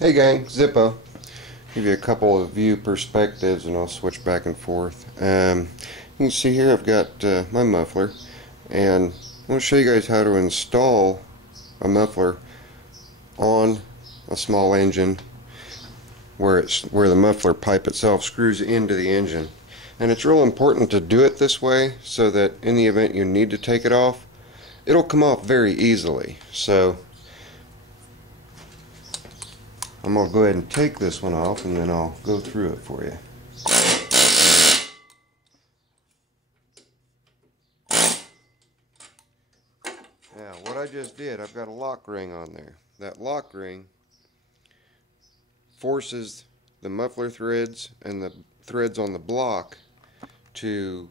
Hey gang, Zippo. Give you a couple of view perspectives and I'll switch back and forth. You can see here I've got my muffler, and I want to show you guys how to install a muffler on a small engine where the muffler pipe itself screws into the engine. And it's real important to do it this way so that in the event you need to take it off, it'll come off very easily. So I'm going to go ahead and take this one off and then I'll go through it for you. Now what I just did, I've got a lock ring on there. That lock ring forces the muffler threads and the threads on the block to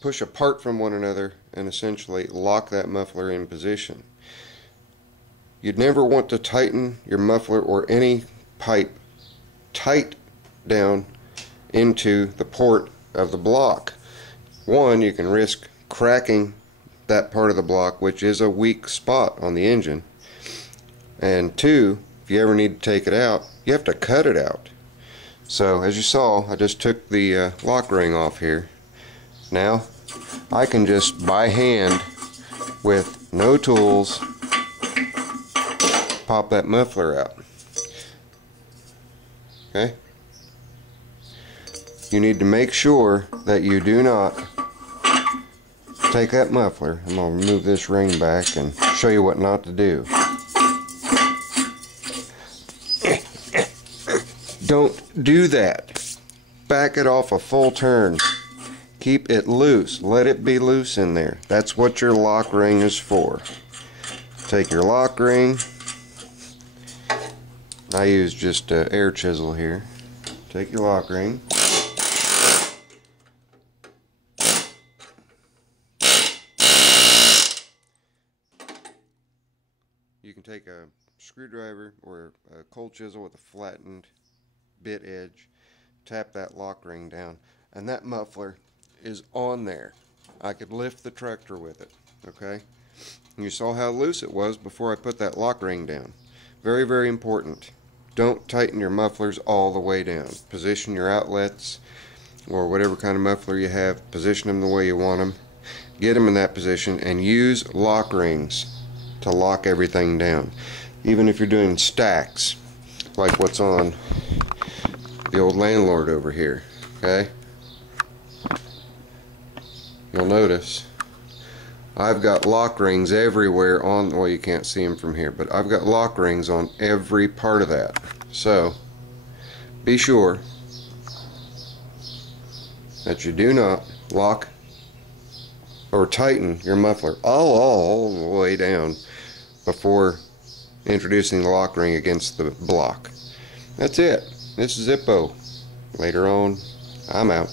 push apart from one another and essentially lock that muffler in position. You'd never want to tighten your muffler or any pipe tight down into the port of the block. One, you can risk cracking that part of the block, which is a weak spot on the engine. And two, if you ever need to take it out, you have to cut it out. So as you saw, I just took the lock ring off here. Now I can just by hand, with no tools, pop that muffler out. Okay? You need to make sure that you do not take that muffler. I'm going to remove this ring back and show you what not to do. Don't do that. Back it off a full turn. Keep it loose. Let it be loose in there. That's what your lock ring is for. Take your lock ring. I use just an air chisel here. Take your lock ring. You can take a screwdriver or a cold chisel with a flattened bit edge, tap that lock ring down, and that muffler is on there. I could lift the tractor with it. Okay? You saw how loose it was before I put that lock ring down. Very, very important. Don't tighten your mufflers all the way down. Position your outlets, or whatever kind of muffler you have, position them the way you want them. Get them in that position and use lock rings to lock everything down. Even if you're doing stacks, like what's on the old landlord over here. Okay? You'll notice I've got lock rings everywhere on, well, you can't see them from here, but I've got lock rings on every part of that. So be sure that you do not lock or tighten your muffler all the way down before introducing the lock ring against the block. That's it. This is Zippo. Later on, I'm out.